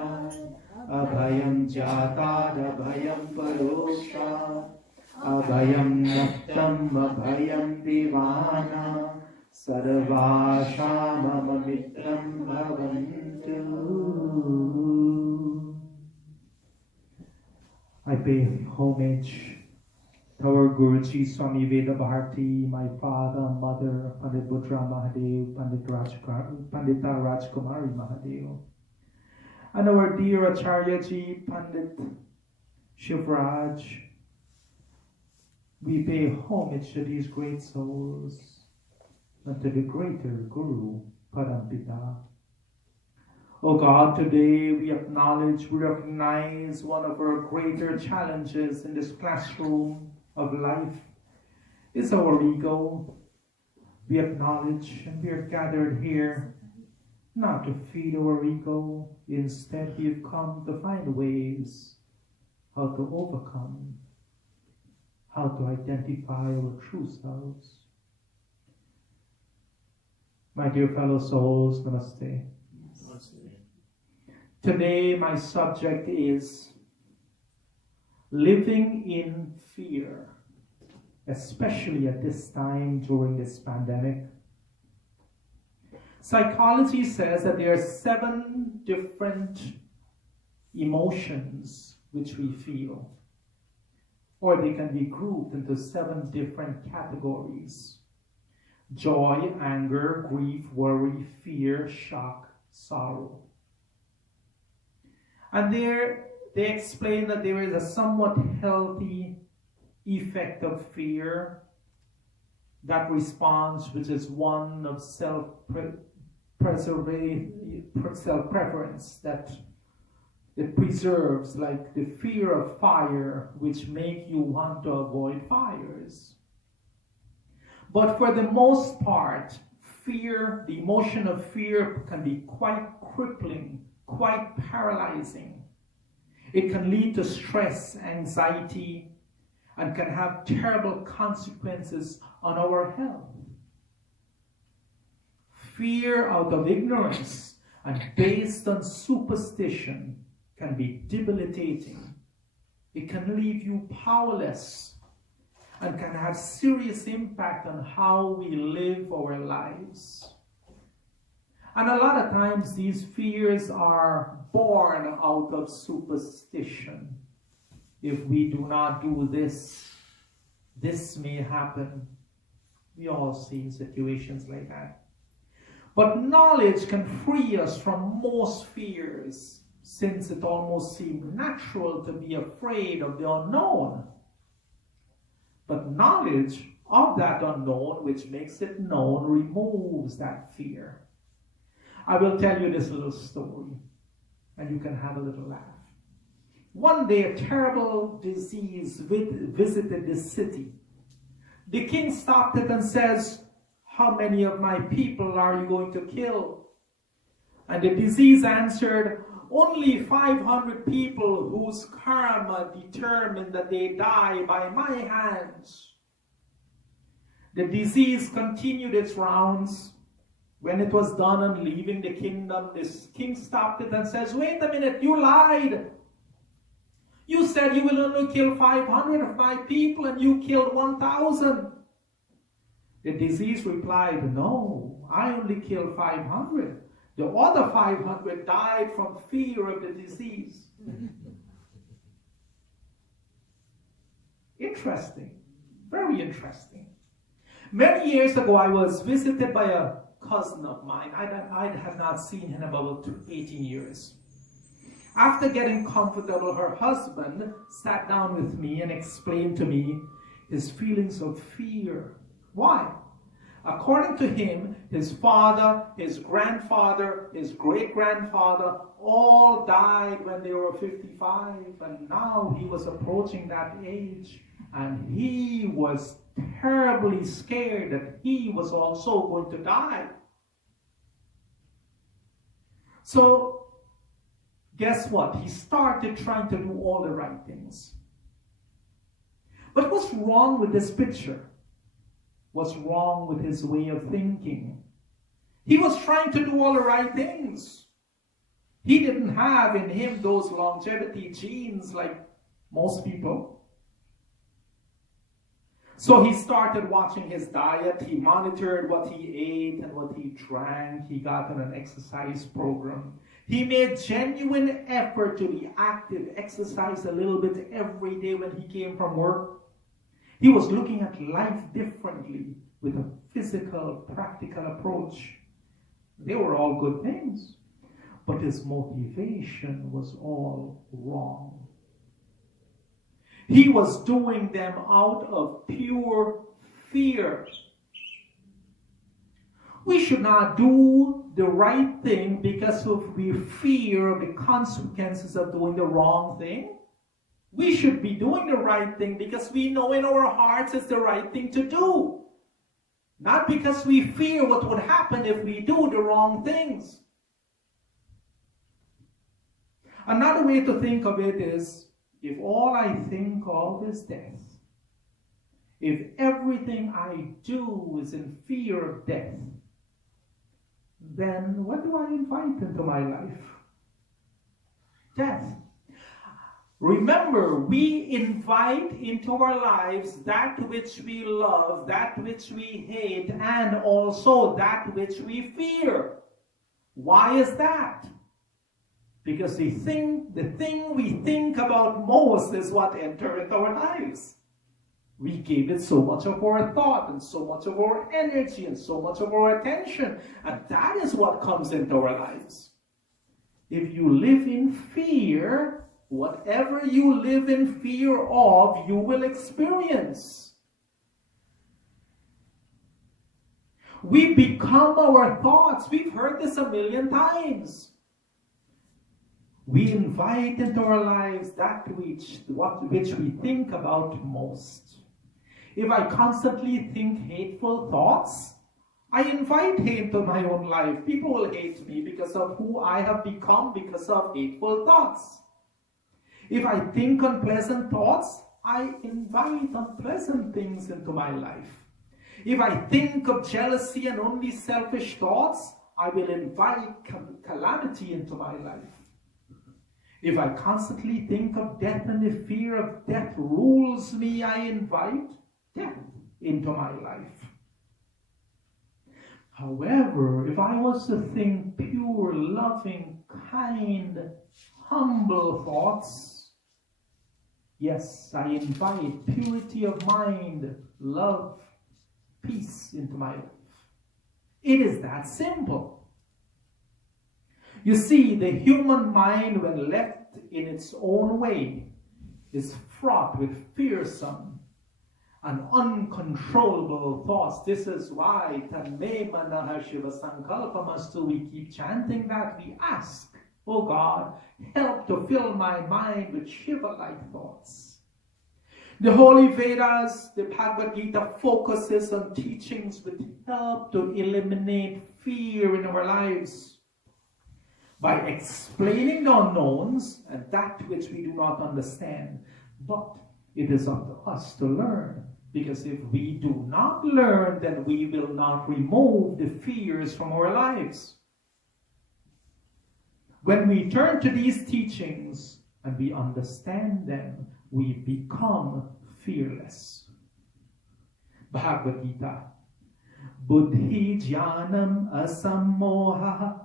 prakasyat, abhayam jatad abhayam paroshat, abhayam naktam abhayam divana, sarvasham mama mitram bhavantu. I pay homage to our Guruji Swami Veda Bharti, my father, mother, Pandit Budra Mahadeo, Pandita Rajkumari Mahadeo, and our dear Acharya Ji, Pandit Shivraj. We pay homage to these great souls and to the greater Guru, Parampita. Oh God, today we recognize one of our greater challenges in this classroom of life is our ego. We acknowledge and we are gathered here not to feed our ego. Instead, we've come to find ways how to overcome, how to identify our true selves. My dear fellow souls, namaste. Today my subject is living in fear, especially at this time during this pandemic. Psychology says that there are 7 different emotions which we feel, or they can be grouped into 7 different categories: joy, anger, grief, worry, fear, shock, sorrow. And there they explain that there is a somewhat healthy effect of fear, that response which is one of self-preference, that it preserves, like the fear of fire, which make you want to avoid fires. But for the most part, fear, the emotion of fear, can be quite crippling, quite paralyzing. It can lead to stress, anxiety, and can have terrible consequences on our health. Fear out of ignorance and based on superstition can be debilitating. It can leave you powerless and can have serious impact on how we live our lives. And a lot of times these fears are born out of superstition. If we do not do this, this may happen. We all see situations like that. But knowledge can free us from most fears, since it almost seems natural to be afraid of the unknown. But knowledge of that unknown, which makes it known, removes that fear. I will tell you this little story, and you can have a little laugh. One day, a terrible disease visited the city. The king stopped it and says, "How many of my people are you going to kill?" And the disease answered, "Only 500 people whose karma determined that they die by my hands." The disease continued its rounds. When it was done and leaving the kingdom, this king stopped it and says, "Wait a minute, you lied. You said you will only kill 500 of my people and you killed 1,000. The disease replied, "No, I only killed 500. The other 500 died from fear of the disease." Interesting, very interesting. Many years ago, I was visited by a cousin of mine. I have not seen him in about 18 years. After getting comfortable, her husband sat down with me and explained to me his feelings of fear. Why? According to him, his father, his grandfather, his great-grandfather all died when they were 55, and now he was approaching that age, and he was terribly scared that he was also going to die. So, guess what? He started trying to do all the right things. But what's wrong with this picture? What's wrong with his way of thinking? He was trying to do all the right things. He didn't have in him those longevity genes like most people. So he started watching his diet. He monitored what he ate and what he drank. He got on an exercise program. He made genuine effort to be active, exercise a little bit every day when he came from work. He was looking at life differently with a physical, practical approach. They were all good things, but his motivation was all wrong. He was doing them out of pure fear. We should not do the right thing because we fear the consequences of doing the wrong thing. We should be doing the right thing because we know in our hearts it's the right thing to do. Not because we fear what would happen if we do the wrong things. Another way to think of it is, if all I think of is death, if everything I do is in fear of death, then what do I invite into my life? Death. Remember, we invite into our lives that which we love, that which we hate, and also that which we fear. Why is that? Because the thing we think about most is what enters into our lives. We gave it so much of our thought and so much of our energy and so much of our attention. And that is what comes into our lives. If you live in fear, whatever you live in fear of, you will experience. We become our thoughts. We've heard this a million times. We invite into our lives that which we think about most. If I constantly think hateful thoughts, I invite hate into my own life. People will hate me because of who I have become because of hateful thoughts. If I think unpleasant thoughts, I invite unpleasant things into my life. If I think of jealousy and only selfish thoughts, I will invite calamity into my life. If I constantly think of death and the fear of death rules me, I invite death into my life. However, if I was to think pure, loving, kind, humble thoughts, yes, I invite purity of mind, love, peace into my life. It is that simple. You see, the human mind, when left in its own way, is fraught with fearsome and uncontrollable thoughts. This is why Tanme Manaha Shiva Sankalpamastu, we keep chanting that. We ask, oh God, help to fill my mind with Shiva-like thoughts. The Holy Vedas, the Bhagavad Gita focuses on teachings which help to eliminate fear in our lives by explaining the unknowns and that which we do not understand. But it is up to us to learn, because if we do not learn, then we will not remove the fears from our lives. When we turn to these teachings and we understand them, we become fearless. Bhagavad Gita. Buddhi jnanam asammoha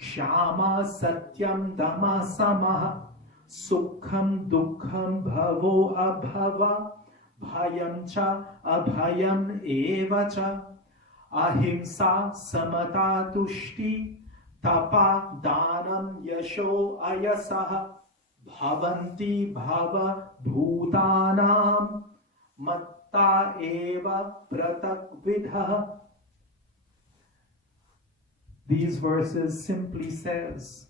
Kshama satyam dhamma samaha Sukham dukkham bhavo abhava Bhayam cha abhayam eva cha Ahimsa samata tushti Tapa danam yasho ayasaha Bhavanti bhava bhutanam Matta eva pratak vidha. These verses simply says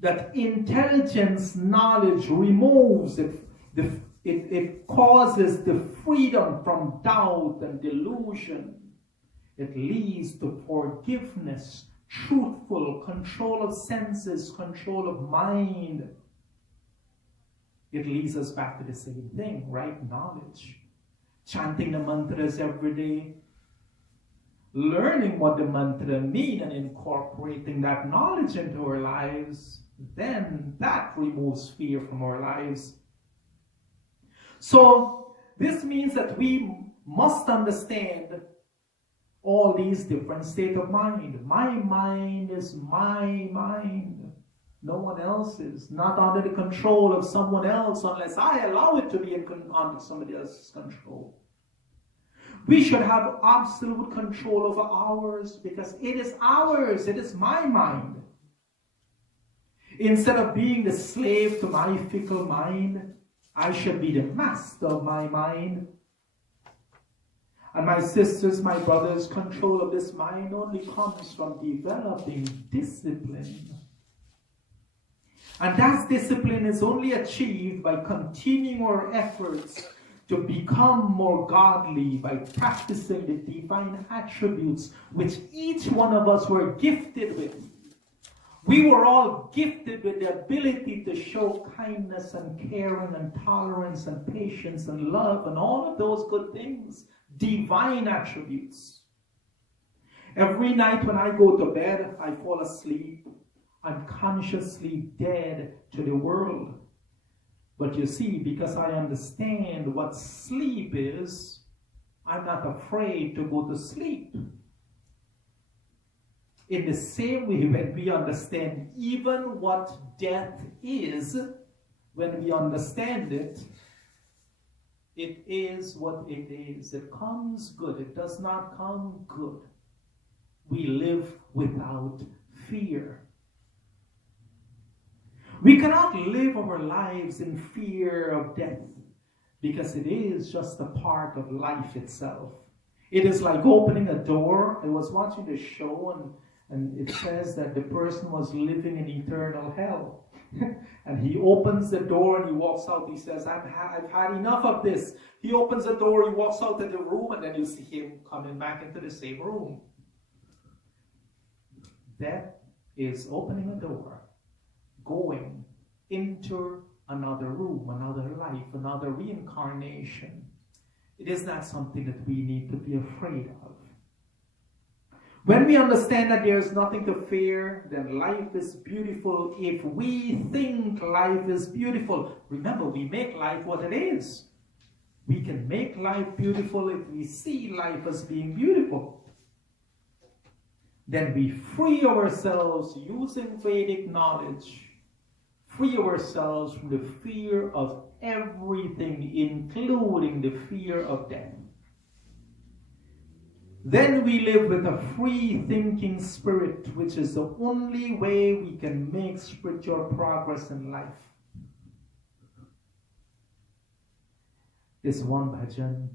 that intelligence, knowledge removes it causes the freedom from doubt and delusion. It leads to forgiveness, truthful control of senses, control of mind. It leads us back to the same thing, right? Knowledge. Chanting the mantras every day, learning what the mantra mean and incorporating that knowledge into our lives, then that removes fear from our lives. So this means that we must understand all these different states of mind. My mind is my mind. No one else's. Not under the control of someone else unless I allow it to be under somebody else's control. We should have absolute control over ours because it is ours. It is my mind. Instead of being the slave to my fickle mind, I should be the master of my mind. And my sisters, my brothers, control of this mind only comes from developing discipline. And that discipline is only achieved by continuing our efforts to become more godly by practicing the divine attributes which each one of us were gifted with. We were all gifted with the ability to show kindness and caring and tolerance and patience and love and all of those good things, divine attributes. Every night when I go to bed, I fall asleep. I'm consciously dead to the world. But you see, because I understand what sleep is, I'm not afraid to go to sleep. In the same way, when we understand even what death is, when we understand it, it is what it is. It comes good. It does not come good. We live without fear. We cannot live our lives in fear of death because it is just a part of life itself. It is like opening a door. I was watching the show and it says that the person was living in eternal hell. And he opens the door and he walks out. He says, I've had enough of this. He opens the door, he walks out of the room, and then you see him coming back into the same room. Death is opening a door, going into another room, another life, another reincarnation. It is not something that we need to be afraid of. When we understand that there is nothing to fear, then life is beautiful if we think life is beautiful. Remember, we make life what it is. We can make life beautiful if we see life as being beautiful. Then we free ourselves using Vedic knowledge. Free ourselves from the fear of everything, including the fear of death. Then we live with a free thinking spirit, which is the only way we can make spiritual progress in life. This one bhajan.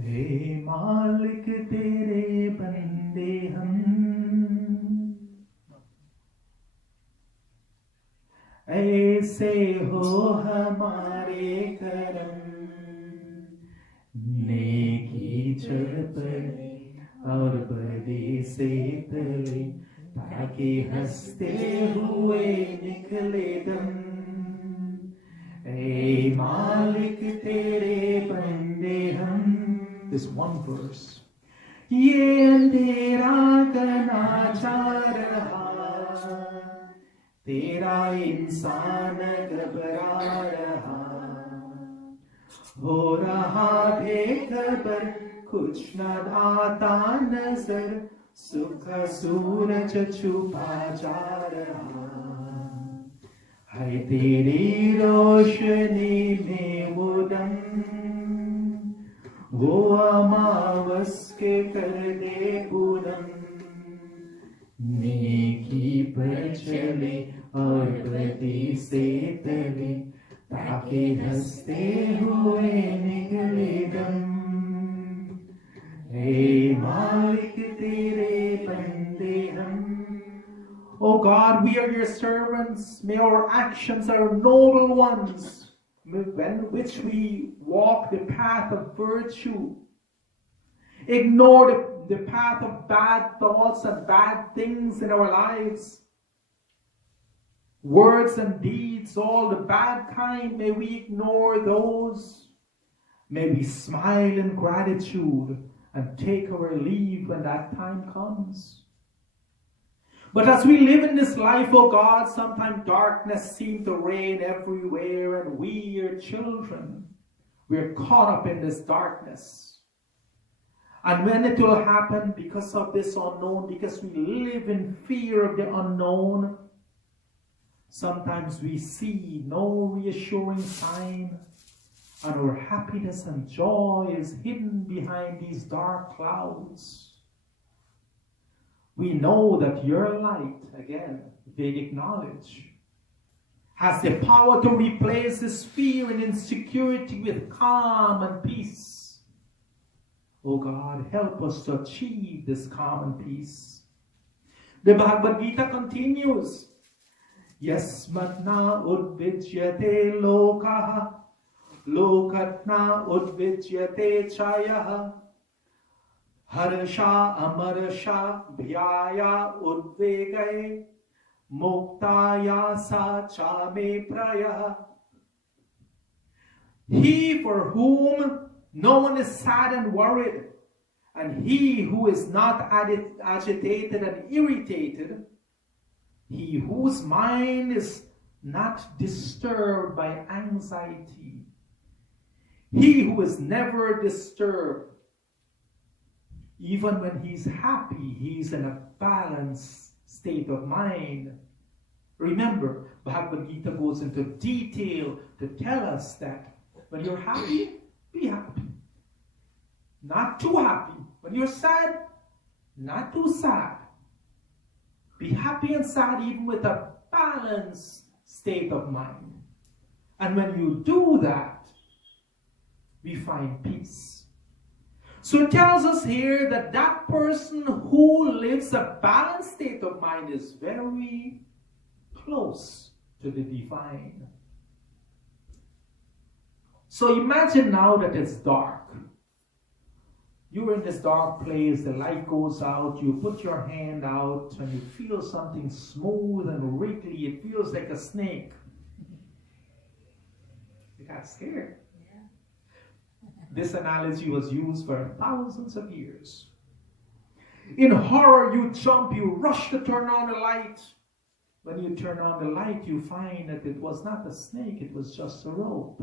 Hey Malik tere bande hum, aise ho hamare karam. नेकी चढ़ पड़े और बड़ी से तले ताकि हंसते हुए निकले दम ऐ मालिक तेरे बंदे हम. This one verse. ये अंधेरा कनाचा रहा तेरा इंसान घबरा रहा हो रहा बेखबर कुछ न आता नजर सुख सूरज छुपा जा रहा है तेरी रोशनी में वो दम वो अमावस के कर दे पूनम नेकी पर चले और बदी से तले ताकि हंसते हुए निकले दम हे मालिक तेरे बंदे हम. Oh God, we are your servants. May our actions are noble ones, when which we walk the path of virtue. Ignore the path of bad thoughts and bad things in our lives. Words and deeds, all the bad kind, may we ignore those May we smile in gratitude and take our leave when that time comes. But as we live in this life, oh God, sometimes darkness seems to reign everywhere, and we, your children, we're caught up in this darkness. And when it will happen, because of this unknown, because we live in fear of the unknown, sometimes we see no reassuring sign, and our happiness and joy is hidden behind these dark clouds. We know that your light, again, Vedic knowledge, has the power to replace this fear and insecurity with calm and peace. Oh God, help us to achieve this calm and peace. The Bhagavad Gita continues, Yasmatna udvijyate lokaha, lokatna udvijyate chayaha, harsha amarsha bhyaya udvegay, muktaya sa chame praya. He for whom no one is sad and worried, and he who is not agitated and irritated, he whose mind is not disturbed by anxiety, he who is never disturbed, even when he's happy, he's in a balanced state of mind. Remember, Bhagavad Gita goes into detail to tell us that when you're happy, be happy. Not too happy. When you're sad, not too sad. Be happy and sad even with a balanced state of mind. And when you do that, we find peace. So it tells us here that that person who lives a balanced state of mind is very close to the divine. So imagine now that it's dark. You're in this dark place, the light goes out, you put your hand out and you feel something smooth and wriggly. It feels like a snake. You got scared. Yeah. This analogy was used for thousands of years. In horror, you jump, you rush to turn on the light. When you turn on the light, you find that it was not a snake, it was just a rope.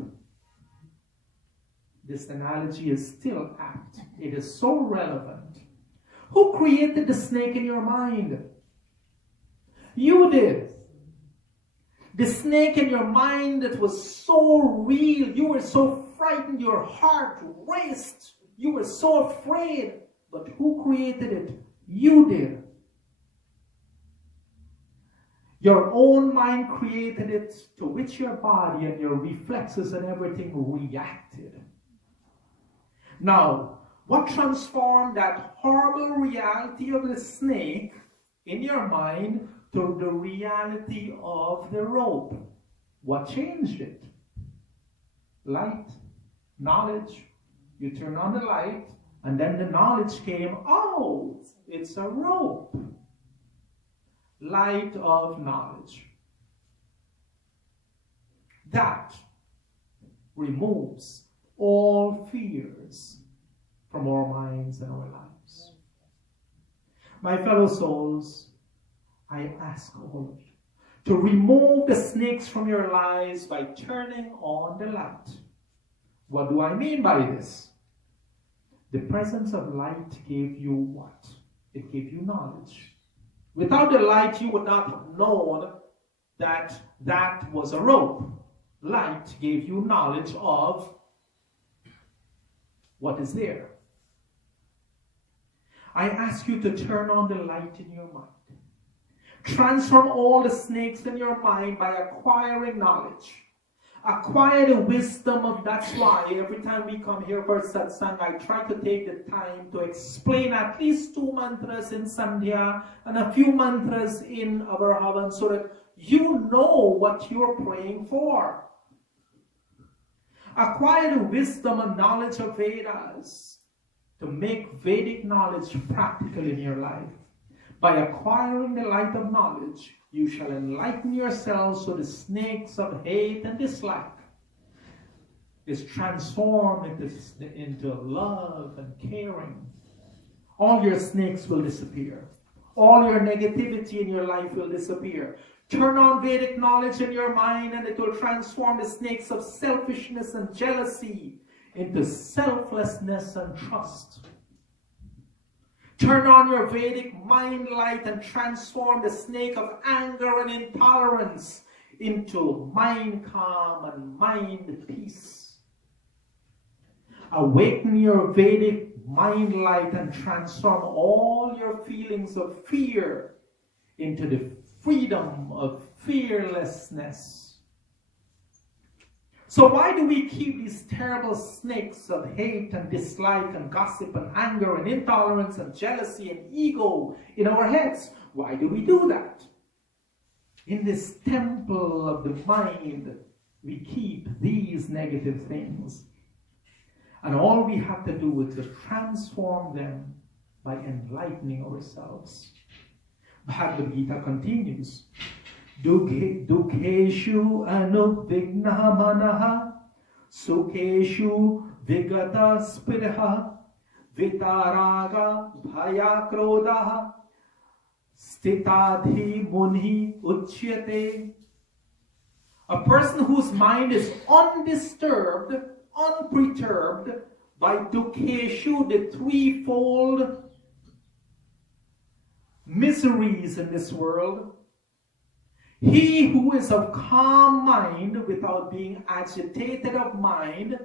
This analogy is still apt. It is so relevant. Who created the snake in your mind? You did. The snake in your mind that was so real. You were so frightened. Your heart raced. You were so afraid. But who created it? You did. Your own mind created it, to which your body and your reflexes and everything reacted. Now, what transformed that horrible reality of the snake in your mind to the reality of the rope? What changed it? Light, knowledge. You turn on the light, and then the knowledge came, oh, it's a rope. Light of knowledge. That removes all fears from our minds and our lives. My fellow souls, I ask all of you to remove the snakes from your lives by turning on the light. What do I mean by this? The presence of light gave you what? It gave you knowledge. Without the light, you would not have known that that was a rope. Light gave you knowledge of what is there. I ask you to turn on the light in your mind. Transform all the snakes in your mind by acquiring knowledge. Acquire the wisdom of, that's why every time we come here for satsang, I try to take the time to explain at least 2 mantras in Sandhya and a few mantras in our Havan so that you know what you're praying for. Acquire the wisdom and knowledge of Vedas to make Vedic knowledge practical in your life. By acquiring the light of knowledge, you shall enlighten yourselves so the snakes of hate and dislike is transformed into love and caring, all your snakes will disappear. All your negativity in your life will disappear. Turn on Vedic knowledge in your mind and it will transform the snakes of selfishness and jealousy into selflessness and trust. Turn on your Vedic mind light and transform the snake of anger and intolerance into mind calm and mind peace. Awaken your Vedic mind light and transform all your feelings of fear into the freedom of fearlessness. So why do we keep these terrible snakes of hate and dislike and gossip and anger and intolerance and jealousy and ego in our heads? Why do we do that? In this temple of the mind, we keep these negative things. And all we have to do is to transform them by enlightening ourselves. Bhagavad Gita continues. Dukheshu anubhignaha manaha sukheshu vigata spirha vitaraga bhaya krodaha stitadhi munhi uchyate. A person whose mind is undisturbed, unperturbed by dukheshu, the threefold miseries in this world. He who is of calm mind without being agitated of mind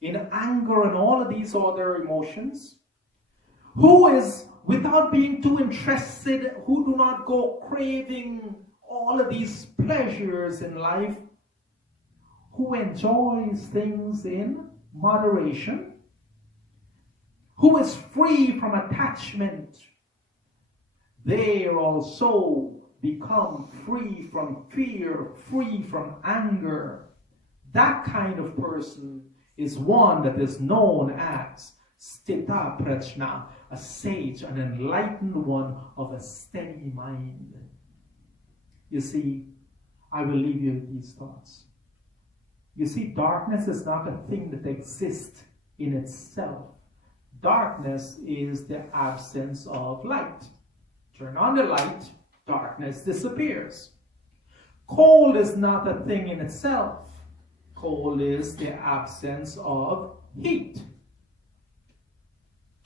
in anger and all of these other emotions, who is without being too interested, who do not go craving all of these pleasures in life, who enjoys things in moderation, who is free from attachment, they also become free from fear, free from anger. That kind of person is one that is known as Stita Prajna, a sage, an enlightened one of a steady mind. You see, I will leave you with these thoughts. You see, darkness is not a thing that exists in itself. Darkness is the absence of light. Turn on the light, darkness disappears. Cold is not a thing in itself. Cold is the absence of heat.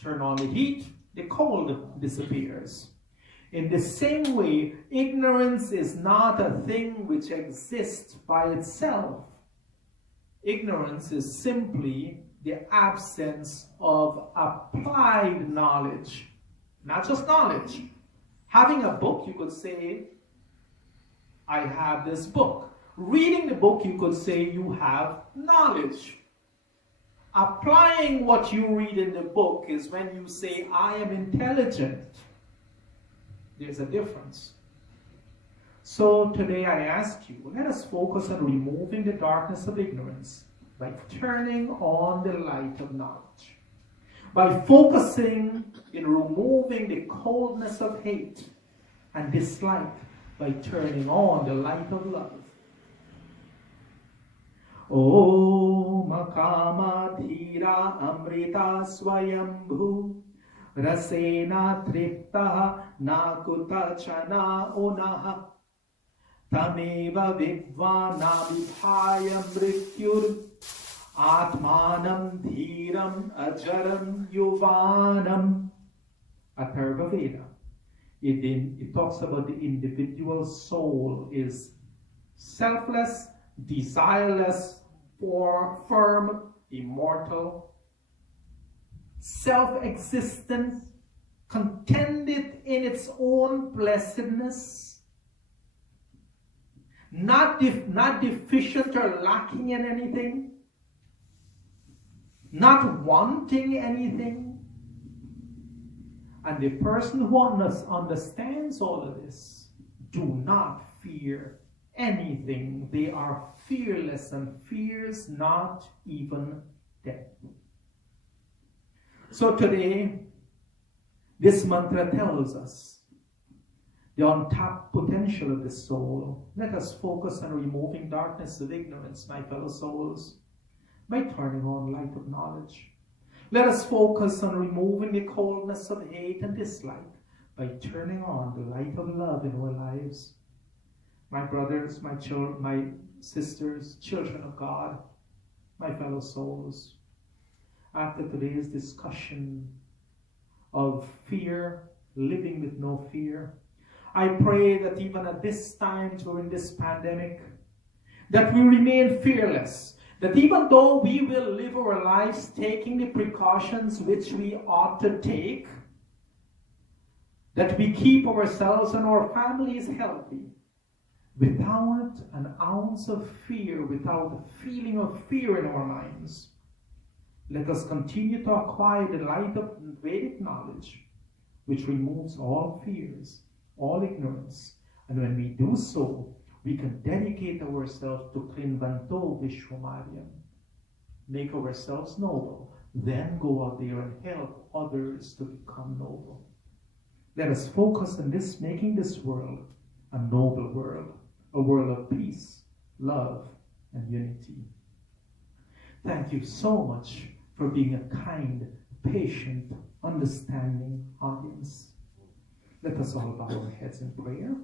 Turn on the heat, the cold disappears. In the same way, ignorance is not a thing which exists by itself. Ignorance is simply the absence of applied knowledge, not just knowledge. Having a book, you could say, I have this book. Reading the book, you could say you have knowledge. Applying what you read in the book is when you say, I am intelligent. There's a difference. So today I ask you, let us focus on removing the darkness of ignorance by turning on the light of knowledge. By focusing in removing the coldness of hate and dislike by turning on the light of love. Om Kama Dhira Amrita Swayambhu Rasena Triptaha Nakuta Chana Unaha Tameva Vidvana Vibhaya Mrityur Atmanam Dhiram Ajaram Yuvanam. Atharva Veda. It talks about the individual soul is selfless, desireless, firm, immortal, self-existent, contented in its own blessedness, not deficient or lacking in anything, not wanting anything. And the person who understands all of this do not fear anything. They are fearless and fears not even death. So today, this mantra tells us the untapped potential of the soul. Let us focus on removing darkness of ignorance, my fellow souls, by turning on light of knowledge. Let us focus on removing the coldness of hate and dislike by turning on the light of love in our lives. My brothers, my children, my sisters, children of God, my fellow souls, after today's discussion of fear, living with no fear, I pray that even at this time during this pandemic, that we remain fearless, that even though we will live our lives taking the precautions which we ought to take, that we keep ourselves and our families healthy, without an ounce of fear, without a feeling of fear in our minds. Let us continue to acquire the light of Vedic knowledge, which removes all fears, all ignorance. And when we do so, we can dedicate ourselves to Klinvanto Vishwamaryam, make ourselves noble, then go out there and help others to become noble. Let us focus on this, making this world a noble world, a world of peace, love, and unity. Thank you so much for being a kind, patient, understanding audience. Let us all bow our heads in prayer.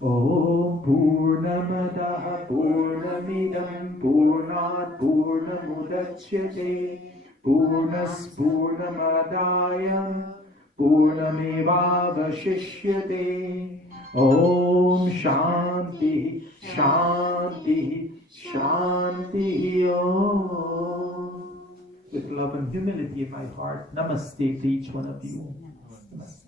Om Purnamadaha Purnamidam Purnat Purnamudachyate Purnas Purnamadayam Purnamevavashishyate. Om Shanti Shanti Shanti Om. With love and humility in my heart, namaste to each one of you. Namaste.